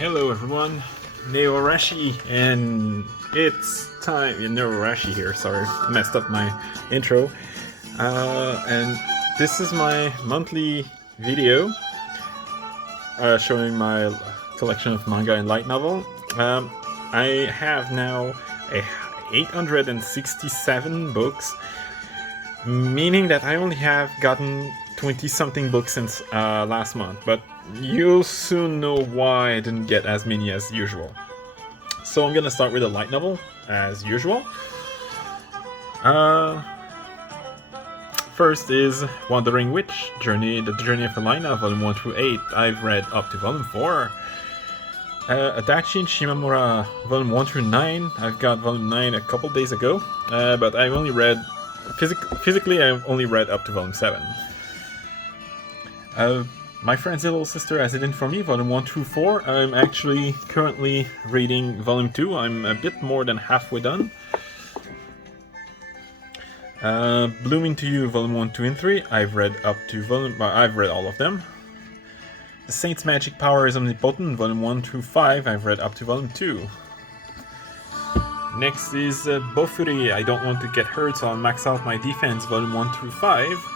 Hello everyone, Neorashi, and it's time. Neorashi here, sorry, messed up my intro. And this is my monthly video showing my collection of manga and light novel. I have now 867 books, meaning that I only have gotten 20-something books since last month, but you'll soon know why I didn't get as many as usual. So I'm gonna start with a light novel, as usual. First is Wandering Witch, The Journey of Elena, Volume 1 through 8. I've read up to Volume 4. Adachi and Shimamura, Volume 1 through 9. I've got Volume 9 a couple days ago, but I've only read... Physically, I've only read up to Volume 7. My Friend's Little Sister Has It In For Me, Volume 1 through 4. I'm actually currently reading Volume 2. I'm a bit more than halfway done. Blooming to You, Volume 1, 2, and 3. I've read all of them. The Saint's Magic Power is Omnipotent, Volume 1 through 5. I've read up to Volume 2. Next is Bofuri, I Don't Want to Get Hurt, so I'll max out my defense, Volume 1 through 5.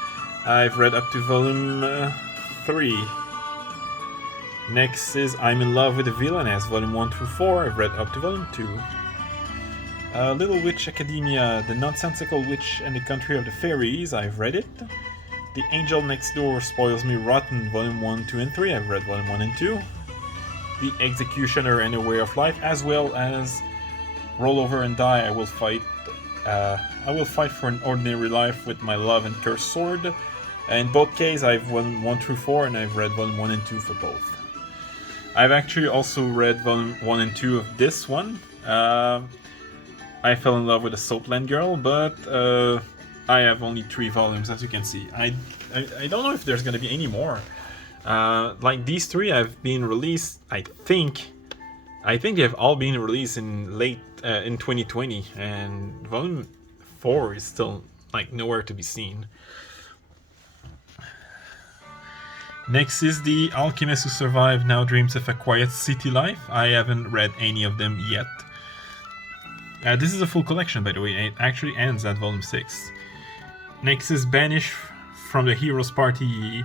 I've read up to Volume 3. Next is I'm in Love with the Villainess, Volume 1 through 4. I've read up to Volume 2. Little Witch Academia, The Nonsensical Witch and the Country of the Fairies. I've read it. The Angel Next Door Spoils Me Rotten, Volume 1, 2, and 3. I've read Volume 1 and 2. The Executioner and A Way of Life, as well as Roll Over and Die. I will fight for an ordinary life with my love and cursed sword. In both cases, I've Volume 1 through 4, and I've read Volume 1 and 2 for both. I've actually also read Volume 1 and 2 of this one. I fell in love with a Soapland Girl, but I have only 3 volumes, as you can see. I don't know if there's going to be any more. Like these 3 have been released, I think they've all been released in late in 2020, and Volume 4 is still like nowhere to be seen. Next is The Alchemist Who Survived Now Dreams of a Quiet City Life. I haven't read any of them yet. This is a full collection, by the way. It actually ends at Volume 6. Next is Banish from the Heroes Party.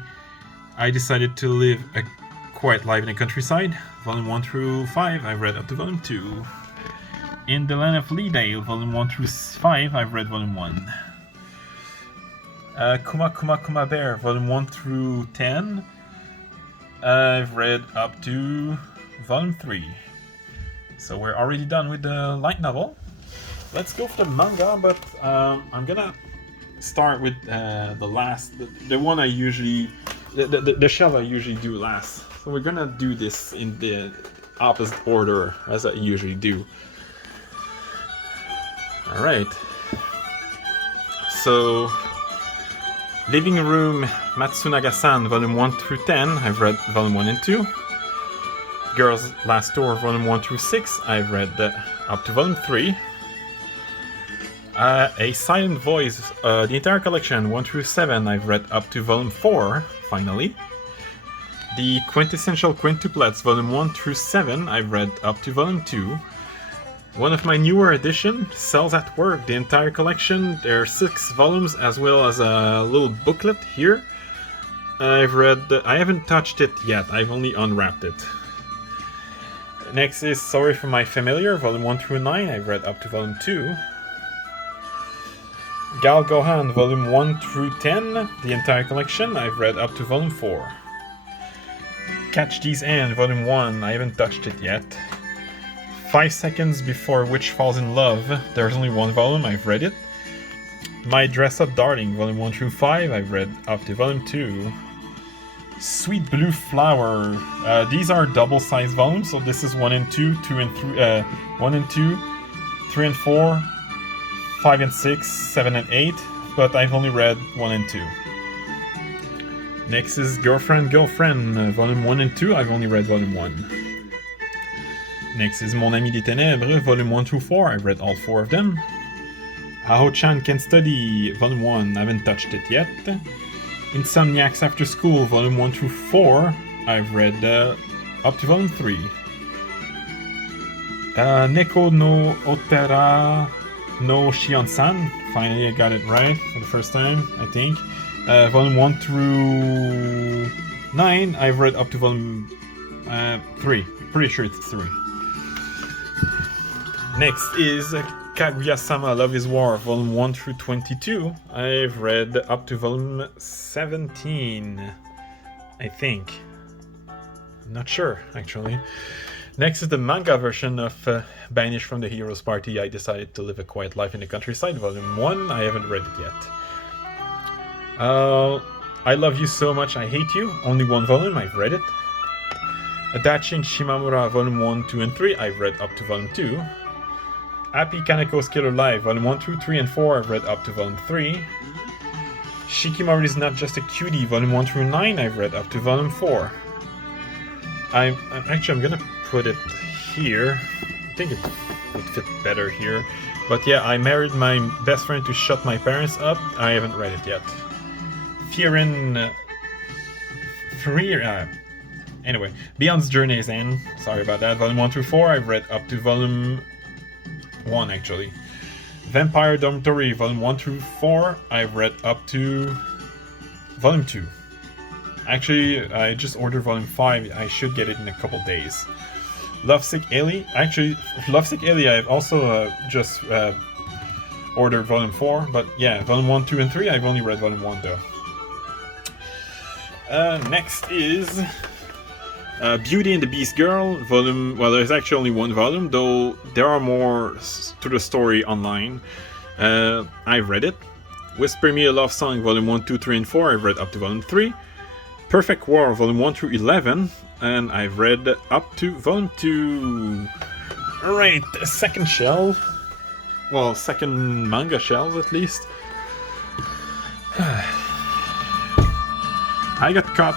I Decided to Live a Quiet Life in the Countryside. Volume 1 through 5, I've read up to Volume 2. In the Land of Leedale, Volume 1 through 5, I've read Volume 1. Kuma Kuma Kuma Bear, Volume 1 through 10. I've read up to Volume 3. So we're already done with the light novel. Let's go for the manga, but I'm gonna start with the one I usually... the shelf I usually do last. So we're gonna do this in the opposite order as I usually do. Alright. So... Living Room Matsunaga-san, Volume 1 through 10. I've read Volume 1 and 2. Girls Last Door, Volume 1 through 6. I've read up to Volume 3. A Silent Voice, the entire collection, 1 through 7. I've read up to Volume 4, finally. The Quintessential Quintuplets, Volume 1 through 7. I've read up to Volume 2. One of my newer editions, Cells at Work, the entire collection. There are 6 volumes as well as a little booklet here. I've read... I haven't touched it yet, I've only unwrapped it. Next is Sorry for My Familiar, Volume 1 through 9. I've read up to Volume 2. Gal Gohan, Volume 1 through 10. The entire collection. I've read up to Volume 4. Catch These End, Volume 1. I haven't touched it yet. 5 Seconds Before Witch Falls in Love. There's only 1 volume. I've read it. My Dress Up Darling, Volume 1 through 5. I've read up to Volume 2. Sweet Blue Flower. These are double-sized volumes, so this is 1 and 2, 2 and 3, 1 and 2, 3 and 4, 5 and 6, 7 and 8, but I've only read 1 and 2. Next is Girlfriend, Volume 1 and 2, I've only read Volume 1. Next is Mon Ami des Ténèbres, Volume 1 through 4, I've read all 4 of them. Aho-chan Can Study, Volume 1, I haven't touched it yet. Insomniacs After School, Volume 1 through 4, I've read up to Volume 3. Neko no Otera no Shion-san. Finally, I got it right for the first time, I think. Volume 1 through 9, I've read up to volume 3. Pretty sure it's 3. Next is Kaguya-sama Love is War, volume 1 through 22. I've read up to volume 17, I think. I'm not sure, actually. Next is the manga version of Banished from the Hero's Party. I decided to live a quiet life in the countryside, volume 1. I haven't read it yet. I Love You So Much, I Hate You. Only 1 volume, I've read it. Adachin Shimamura, volume 1, 2, and 3. I've read up to volume 2. Happy Kaneko's Killer Live, volume 1 through 3 and 4. I've read up to volume 3. Shikimori is Not Just a Cutie, volume 1 through 9. I've read up to volume 4. I'm gonna put it here. I think it would fit better here. But yeah, I married my best friend to shut my parents up. I haven't read it yet. Fierin... Anyway, Beyond's Journey's End. Sorry about that. Volume 1 through 4. I've read up to volume 1, actually. Vampire Dormitory, volume 1 through 4. I've read up to volume 2. Actually, I just ordered volume 5. I should get it in a couple days. Lovesick Ellie. Actually, Lovesick Ellie, I've also just ordered volume 4. But yeah, volume 1, 2, and 3. I've only read volume 1, though. Next is Beauty and the Beast Girl, volume... Well, there's actually only 1 volume, though there are more to the story online. I've read it. Whisper Me a Love Song, volume 1, 2, 3, and 4. I've read up to volume 3. Perfect War, volume 1 through 11. And I've read up to volume 2. Alright, second shelf. Well, second manga shelf, at least. I got caught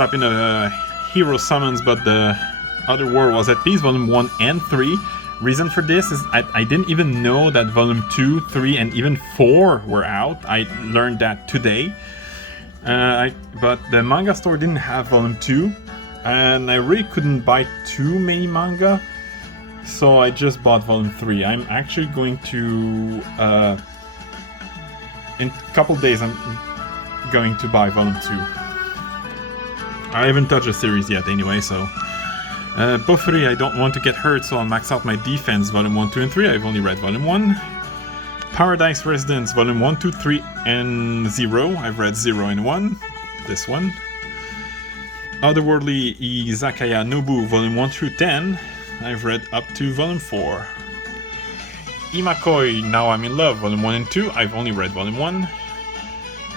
up in a Hero Summons, but the Other World Was at Peace, volume 1 and 3. Reason for this is I didn't even know that volume 2, 3, and even 4 were out. I learned that today. But the manga store didn't have volume 2, and I really couldn't buy too many manga, so I just bought volume 3. I'm actually going to... in a couple days I'm going to buy volume 2. I haven't touched the series yet anyway, so... Buffering, I don't want to get hurt, so I'll max out my defense, volume 1, 2, and 3. I've only read volume 1. Paradise Residence, volume 1, 2, 3, and 0. I've read 0 and 1. This one. Otherworldly Izakaya Nobu, volume 1 through 10. I've read up to volume 4. Imakoi, Now I'm in Love, volume 1 and 2. I've only read volume 1.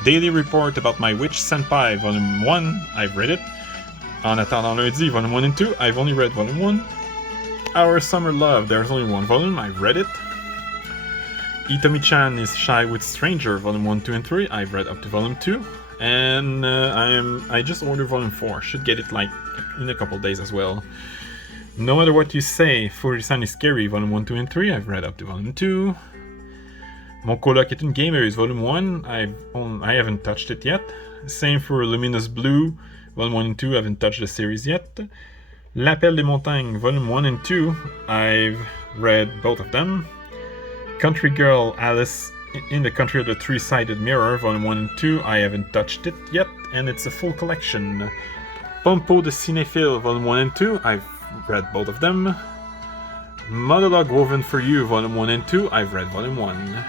Daily Report About My Witch Senpai, volume 1. I've read it. En attendant lundi, volume 1 and 2. I've only read volume 1. Our Summer Love, there's only 1 volume. I've read it. Itomi-chan is Shy with Stranger, volume 1, 2, and 3. I've read up to volume 2. And I just ordered volume 4. Should get it like in a couple days as well. No Matter What You Say, Furisan is Scary, volume 1, 2, and 3. I've read up to volume 2. Mon coloc est une gamer is volume 1. I haven't touched it yet. Same for Luminous Blue, volume 1 and 2. I haven't touched the series yet. L'Appel des Montagnes, volume 1 and 2. I've read both of them. Country Girl Alice in the Country of the Three-Sided Mirror, volume 1 and 2. I haven't touched it yet, and it's a full collection. Pompo the Cinephile, volume 1 and 2. I've read both of them. Monologue Woven for You, volume 1 and 2. I've read volume 1.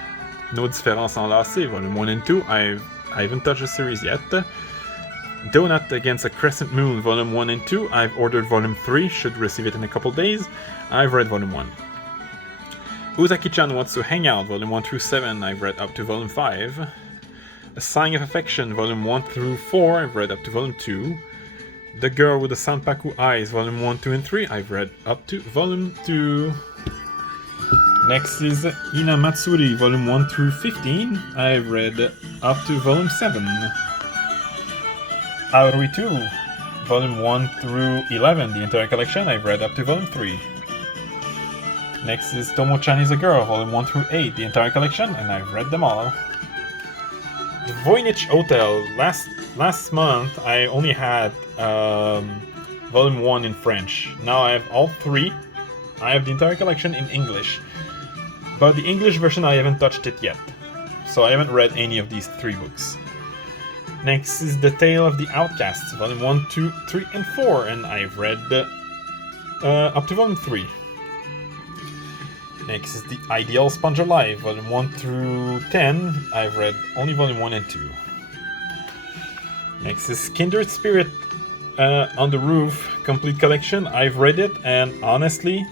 No Différence Enlacée, volume 1 and 2. I haven't touched the series yet. Donut Against a Crescent Moon, volume 1 and 2. I've ordered volume 3, should receive it in a couple days. I've read volume 1. Uzaki-chan Wants to Hang Out, volume 1 through 7. I've read up to volume 5. A Sign of Affection, volume 1 through 4. I've read up to volume 2. The Girl with the Sanpaku Eyes, volume 1, 2, and 3. I've read up to volume 2. Next is Ina Matsuri, volume 1 through 15. I've read up to volume 7. Aoi 2, volume 1 through 11. The entire collection, I've read up to volume 3. Next is Tomo-chan is a Girl, volume 1 through 8. The entire collection, and I've read them all. The Voynich Hotel. Last month, I only had volume 1 in French. Now I have all 3. I have the entire collection in English, but the English version I haven't touched it yet, so I haven't read any of these 3 books. Next is The Tale of the Outcasts, Volume 1, 2, 3, and 4, and I've read up to Volume 3. Next is The Ideal Sponge Alive, Volume 1 through 10, I've read only Volume 1 and 2. Next is Kindred Spirit on the Roof, Complete Collection, I've read it, and honestly,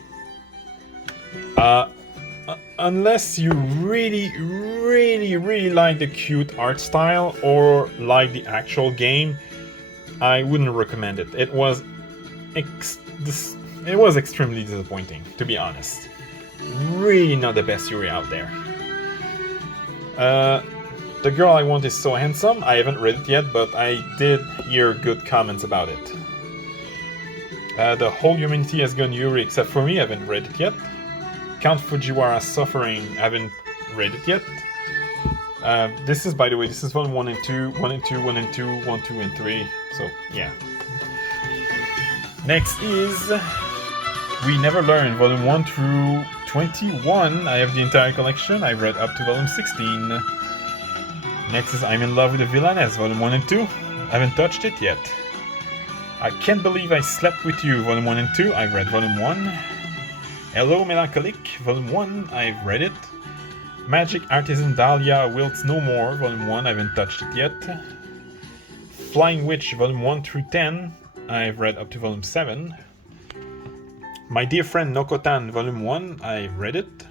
unless you really like the cute art style or like the actual game, I wouldn't recommend it. It was extremely disappointing, to be honest. Really not the best Yuri out there. The Girl I Want is So Handsome. I haven't read it yet, but I did hear good comments about it. The Whole Humanity Has Gone Yuri Except For Me. I haven't read it yet. Count Fujiwara's Suffering, I haven't read it yet. This is, by the way, this is Volume 1 and 2, 1 and 2, 1 and 2, 1, 2, and 3, so yeah. Next is We Never Learn, Volume 1 through 21, I have the entire collection, I read up to Volume 16. Next is I'm in Love with a Villainess, Volume 1 and 2, I haven't touched it yet. I Can't Believe I Slept With You, Volume 1 and 2, I read Volume 1. Hello Melancholic, Volume 1, I've read it. Magic Artisan Dahlia Wilts No More, Volume 1, I haven't touched it yet. Flying Witch, Volume 1 through 10, I've read up to Volume 7. My Dear Friend Nokotan, Volume 1, I've read it.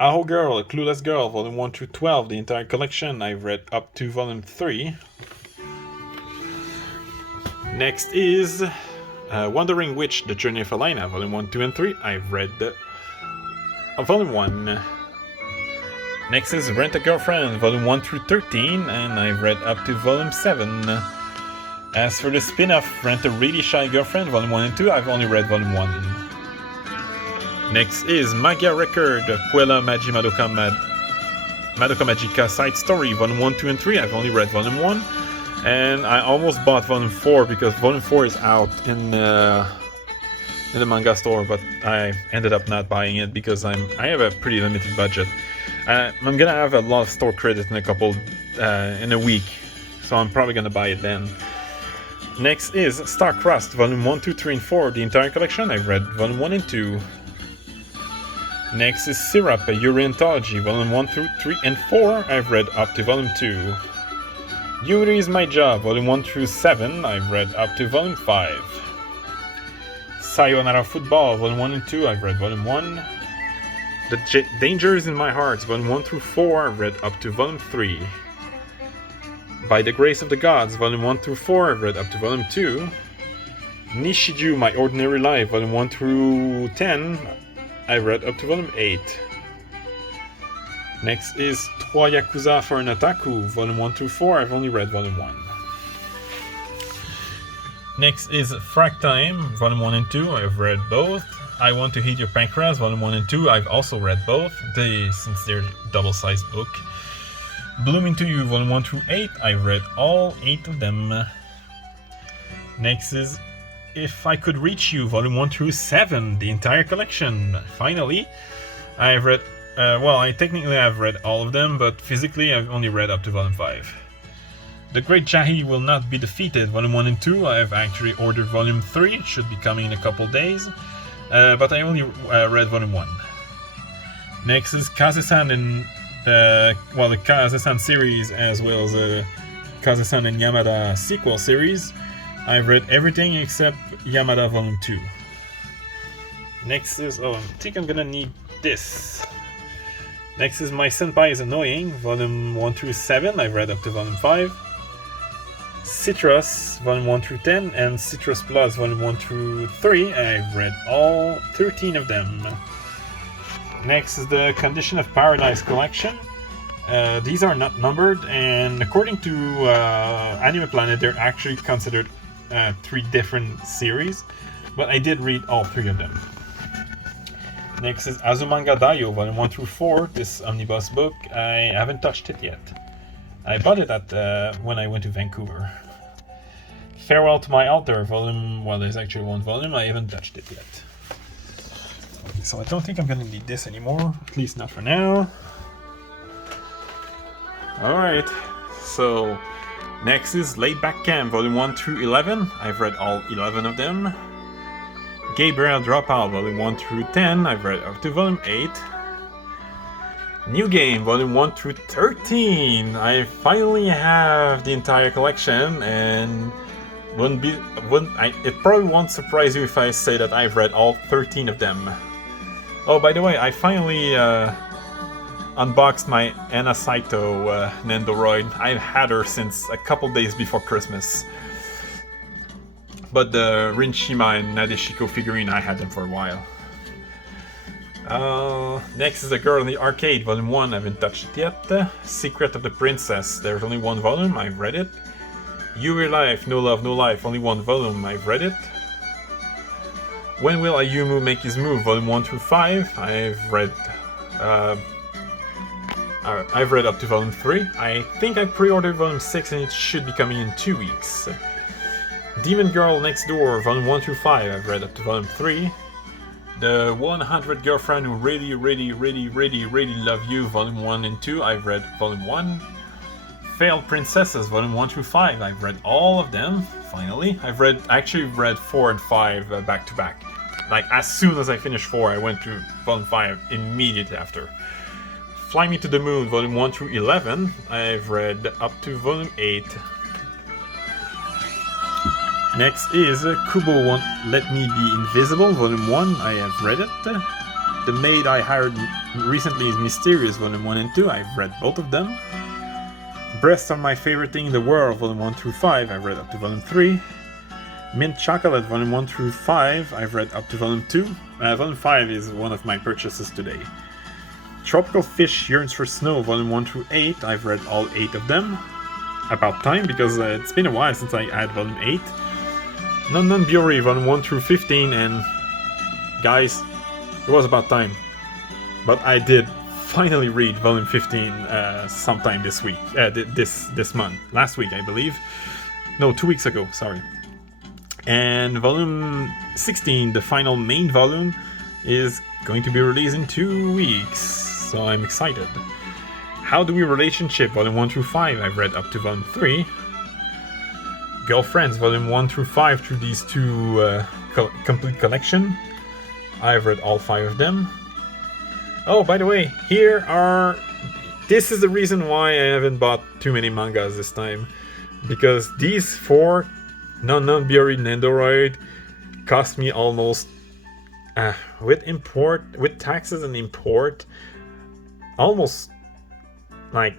Aho Girl, A Clueless Girl, Volume 1 through 12, the entire collection, I've read up to Volume 3. Next is Wandering Witch, The Journey of Elena, Volume 1, 2, and 3. I've read Volume 1. Next is Rent a Girlfriend, Volume 1 through 13, and I've read up to Volume 7. As for the spin-off Rent a Really Shy Girlfriend, Volume 1 and 2, I've only read Volume 1. Next is Magia Record, Puella Magi Madoka Magica Side Story, Volume 1, 2, and 3. I've only read Volume 1. And I almost bought Volume 4 because Volume 4 is out in the manga store, but I ended up not buying it because I have a pretty limited budget. I'm gonna have a lot of store credit in in a week, so I'm probably gonna buy it then. Next is Star Crust, Volume 1, 2, 3, and 4, the entire collection. I've read Volume 1 and 2. Next is Syrup, a Yuri Anthology, Volume 1 through 3 and 4. I've read up to Volume 2. Yuri Is My Job, Volume 1 through 7, I've read up to Volume 5. Sayonara Football, Volume 1 and 2, I've read Volume 1. The Dangers in My Heart, Volume 1 through 4, I've read up to Volume 3. By the Grace of the Gods, Volume 1 through 4, I've read up to Volume 2. Nishiju, My Ordinary Life, Volume 1 through 10, I've read up to Volume 8. Next is Trois Yakuza for an Otaku, Volume 1 through 4, I've only read Volume 1. Next is Frag Time, Volume 1 and 2, I've read both. I Want to Heat Your Pancreas, Volume 1 and 2, I've also read both, since they're double-sized book. Blooming to You, Volume 1 through 8, I've read all 8 of them. Next is If I Could Reach You, Volume 1 through 7, the entire collection. Finally, I've read, I technically have read all of them, but physically I've only read up to Volume 5. The Great Jahi Will Not Be Defeated, Volume 1 and 2, I've actually ordered Volume 3, it should be coming in a couple days, but I only read Volume 1. Next is Kaze-san in the Kaze-san series, as well as the Kaze-san and Yamada sequel series. I've read everything except Yamada Volume 2. Next is, I think I'm gonna need this. Next is My Senpai is Annoying, Volume 1 through 7, I've read up to Volume 5. Citrus, Volume 1 through 10, and Citrus Plus, Volume 1 through 3, I've read all 13 of them. Next is the Condition of Paradise collection. These are not numbered, and according to Anime Planet, they're actually considered 3 different series, but I did read all 3 of them. Next is Azumanga Daioh, Volume 1 through 4, this omnibus book. I haven't touched it yet. I bought it when I went to Vancouver. Farewell to My Altar, there's actually 1 volume, I haven't touched it yet. So I don't think I'm gonna need this anymore, at least not for now. Alright, so next is Laid Back Camp, Volume 1 through 11. I've read all 11 of them. Gabriel Dropout, Volume 1 through 10. I've read up to Volume 8. New Game, Volume 1 through 13. I finally have the entire collection, and it probably won't surprise you if I say that I've read all 13 of them. Oh, by the way, I finally unboxed my Anna Saito Nendoroid. I've had her since a couple days before Christmas. But the Rinshima and Nadeshiko figurine, I had them for a while. Next is The Girl in the Arcade, Volume 1, I haven't touched it yet. Secret of the Princess, there's only one volume, I've read it. Yuri Life, No Love, No Life, only one volume, I've read it. When Will Ayumu Make His Move, Volume 1 through 5, I've read up to Volume 3. I think I pre-ordered Volume 6 and it should be coming in 2 weeks. Demon Girl Next Door, Volume 1 through 5, I've read up to Volume 3. The 100 Girlfriend Who Really Love You, Volume 1 and 2, I've read Volume 1. Failed Princesses, Volume 1 through 5, I've read all of them, finally. I actually read 4 and 5 back to back. Like, as soon as I finished 4, I went to Volume 5 immediately after. Fly Me to the Moon, Volume 1 through 11, I've read up to Volume 8. Next is Kubo Won't Let Me Be Invisible, Volume 1, I have read it. The Maid I Hired Recently is Mysterious, Volume 1 and 2, I've read both of them. Breasts Are My Favorite Thing in the World, Volume 1 through 5, I've read up to Volume 3. Mint Chocolate, Volume 1 through 5, I've read up to Volume 2. Volume 5 is one of my purchases today. Tropical Fish Yearns for Snow, Volume 1 through 8, I've read all 8 of them. About time, because it's been a while since I had Volume 8. Non Biori, Volume 1 through 15, and guys, it was about time. But I did finally read Volume 15 sometime this week, this month, last week I believe. No, 2 weeks ago, sorry. And Volume 16, the final main volume, is going to be released in 2 weeks, so I'm excited. How Do We Relationship, Volume 1 through 5, I've read up to Volume 3. Girlfriends, Volume 1 through 5 through these two complete collection. I've read all 5 of them. Oh, by the way, this is the reason why I haven't bought too many mangas this time. Because these 4 non-Biori Nendoroid cost me almost, with taxes and import, almost like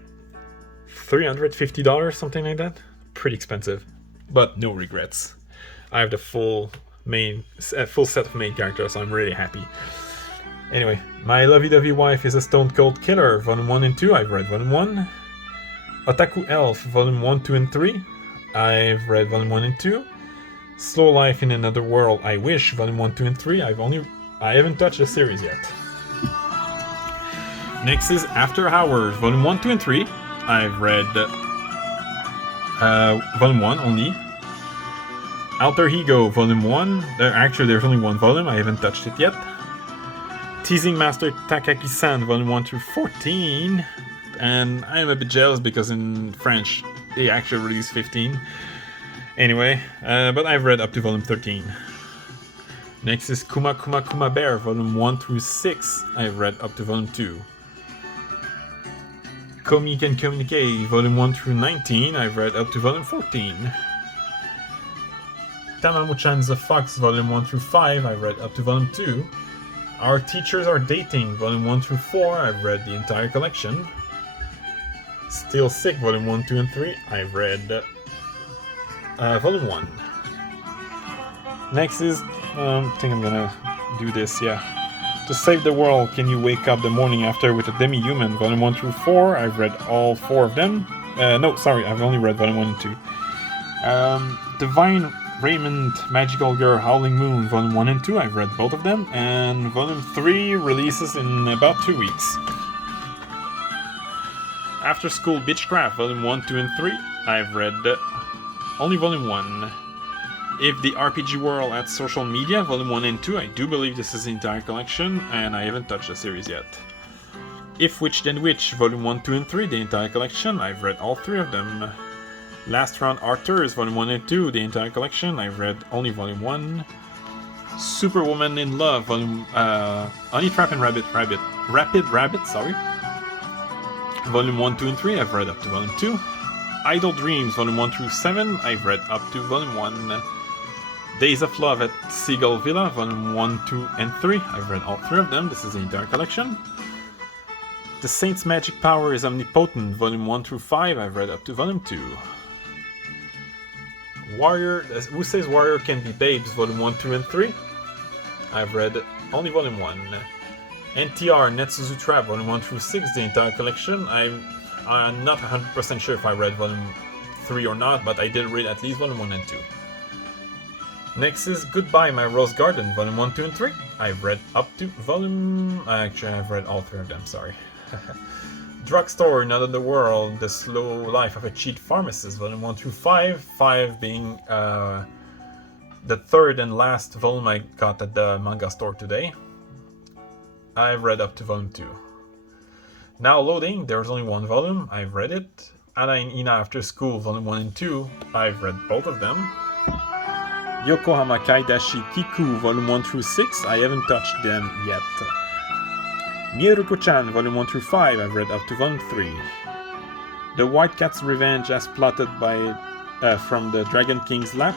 $350, something like that. Pretty expensive. But no regrets. I have the full set of main characters, so I'm really happy. Anyway, My Lovey-Dovey Wife is a Stone Cold Killer, Volume 1 and 2, I've read Volume 1. Otaku Elf, Volume 1, 2 and 3, I've read Volume 1 and 2. Slow Life in Another World, I Wish, Volume 1, 2 and 3, I haven't touched the series yet. Next is After Hours, Volume 1, 2 and 3, I've read Volume 1 only. Alter Ego, Volume 1. Actually, there's only one volume, I haven't touched it yet. Teasing Master Takaki-san, Volume 1 through 14. And I'm a bit jealous because in French, they actually released 15. Anyway, but I've read up to Volume 13. Next is Kuma Kuma Kuma Bear, Volume 1 through 6. I've read up to Volume 2. Komi Can Communicate, Volume 1 through 19, I've read up to Volume 14. Tamamuchan's The Fox, Volume 1 through 5, I've read up to Volume 2. Our Teachers Are Dating, Volume 1 through 4, I've read the entire collection. Still Sick, Volume 1, 2, and 3, I've read Volume 1. Next is, I think I'm gonna do this, yeah. To Save the World, Can You Wake Up the Morning After with a Demi-Human, Volume 1 through 4, I've read all 4 of them. No, sorry, I've only read Volume 1 and 2. Divine Raymond, Magical Girl, Howling Moon, Volume 1 and 2, I've read both of them. And Volume 3 releases in about 2 weeks. After School Bitchcraft, Volume 1, 2, and 3, I've read only Volume 1. If the RPG World had social media, Volume 1 and 2, I do believe this is the entire collection, and I haven't touched the series yet. If Which Then Which, Volume 1, 2, and 3, the entire collection, I've read all 3 of them. Last Round Arthurs, Volume 1 and 2, the entire collection, I've read only Volume 1. Superwoman in Love, Volume... Honey Trap and Rapid Rabbit, sorry. Volume 1, 2, and 3, I've read up to Volume 2. Idle Dreams, Volume 1 through 7, I've read up to Volume 1. Days of Love at Seagull Villa, Volume 1, 2, and 3, I've read all 3 of them, this is the entire collection. The Saint's Magic Power is Omnipotent, Volume 1 through 5, I've read up to Volume 2. Warrior, Who Says Warrior Can Be Babes, Volume 1, 2, and 3, I've read only Volume 1. NTR Netsuzu Trap, Volume 1 through 6, the entire collection, I'm not 100% sure if I read Volume 3 or not, but I did read at least Volume 1 and 2. Next is Goodbye My Rose Garden, Volume 1, 2, and 3. I've read up to Volume... Actually, I've read all 3 of them, sorry. Drugstore, Not in the World, The Slow Life of a Cheat Pharmacist, Volume 1 through 5. 5 being the 3rd and last volume I got at the manga store today. I've read up to Volume 2. Now loading, there's only 1 volume, I've read it. Anna and Ina After School, Volume 1 and 2, I've read both of them. Yokohama Kaidashi Kiku, Volume 1 through 6, I haven't touched them yet. Mieruko-chan, Volume 1 through 5, I've read up to Volume 3. The White Cat's Revenge as plotted by from the Dragon King's Lap,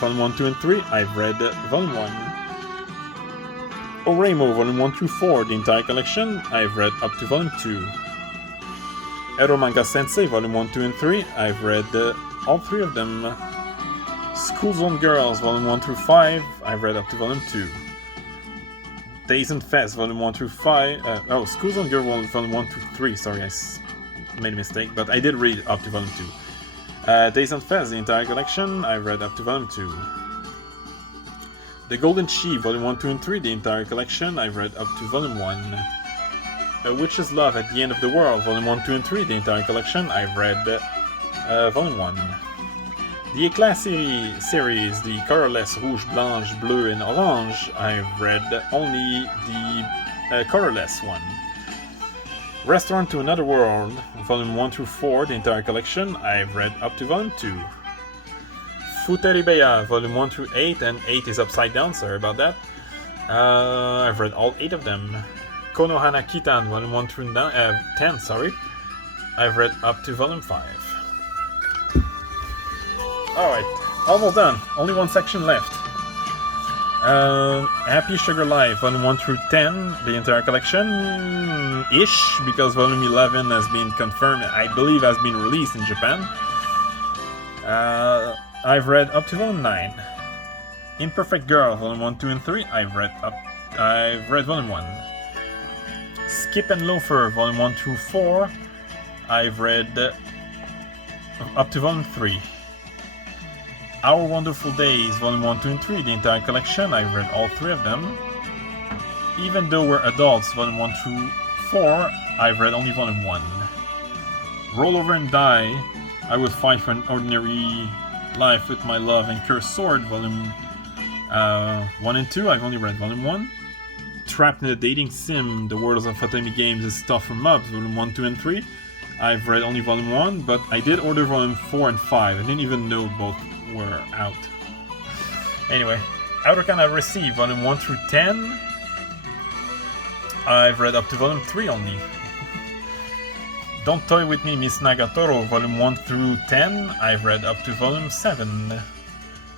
Volume 1, 2, and 3, I've read Volume 1. Oremo, Volume 1 through 4, the entire collection, I've read up to Volume 2. Ero Manga Sensei, Volume 1, 2, and 3, I've read all 3 of them. School Zone Girls, Volume 1 through 5, I've read up to Volume 2. Days and Fest, Volume 1 through 5, School Zone Girls, Volume 1 through 3, sorry, I made a mistake, but I did read up to Volume 2. Days and Fest, the entire collection, I've read up to Volume 2. The Golden Sheep, Volume 1, 2, and 3, the entire collection, I've read up to Volume 1. A Witch's Love at the End of the World, Volume 1, 2, and 3, the entire collection, I've read Volume 1. The Eclat series, the colorless Rouge, Blanche, Bleu, and Orange, I've read only the colorless one. Restaurant to Another World, Volume 1 through 4, the entire collection, I've read up to Volume 2. Futaribeya, Volume 1 through 8, and 8 is upside down, sorry about that. I've read all 8 of them. Konohana Kitan, Volume 1 through 10, sorry. I've read up to Volume 5. Alright, almost done. Only 1 section left. Happy Sugar Life, Volume 1 through 10, the entire collection-ish, because Volume 11 has been confirmed, I believe has been released in Japan. I've read up to Volume 9. Imperfect Girl, Volume 1, 2, and 3, I've read Volume 1. Skip and Loafer, Volume 1 through 4, I've read up to Volume 3. Our Wonderful Days, Volume 1, 2, and 3, the entire collection, I've read all 3 of them. Even Though We're Adults, Volume 1 through 4, I've read only Volume 1. Roll Over and Die, I Would Fight for an Ordinary Life with My Love and Cursed Sword, Volume 1 and 2, I've only read Volume 1. Trapped in a Dating Sim, The Worlds of Fatemi Games is Stuff from Mobs, Volume 1, 2, and 3, I've read only Volume 1, but I did order Volume 4 and 5, I didn't even know both were out. Anyway, Outer Kind I've received Volume 1 through 10. I've read up to Volume 3 only. Don't Toy With Me, Miss Nagatoro, Volume 1 through 10. I've read up to Volume 7.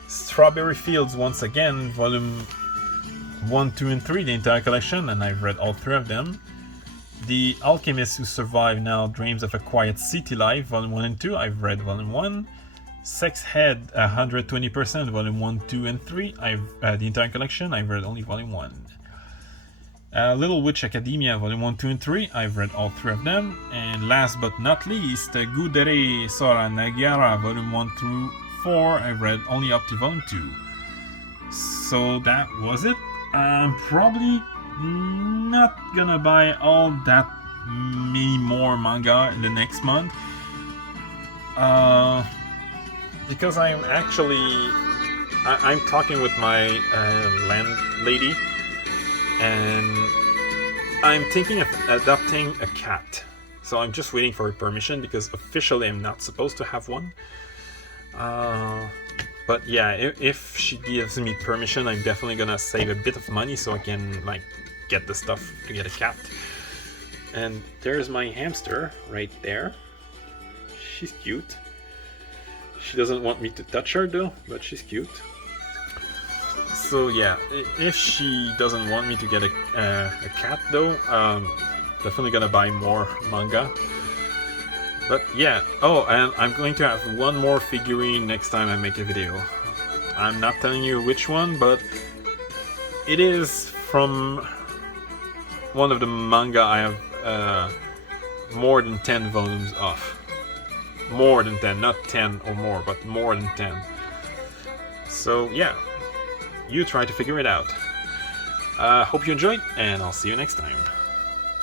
Strawberry Fields once again, Volume 1, 2, and 3, the entire collection, and I've read all 3 of them. The Alchemist Who Survived Now Dreams of a Quiet City Life, Volume 1 and 2, I've read Volume 1. Sex Head 120%, Volume 1, 2, and 3, the entire collection, I've read only Volume 1. Little Witch Academia, Volume 1, 2, and 3, I've read all 3 of them. And last but not least, Gudere Sora Nagara, Volume 1 through 4, I've read only up to Volume 2. So that was it. I'm probably not gonna buy all that many more manga in the next month. Because I'm actually I'm talking with my landlady, and I'm thinking of adopting a cat. So I'm just waiting for her permission because officially I'm not supposed to have one. But yeah, if she gives me permission, I'm definitely gonna save a bit of money so I can like get the stuff to get a cat. And there's my hamster right there. She's cute. She doesn't want me to touch her though, but she's cute. So yeah, if she doesn't want me to get a cat though, definitely gonna buy more manga. But yeah, oh, and I'm going to have one more figurine next time I make a video. I'm not telling you which one, but it is from one of the manga I have more than 10 volumes of. More than 10, not 10 or more, but more than 10. So yeah, you try to figure it out. Hope you enjoyed, and I'll see you next time.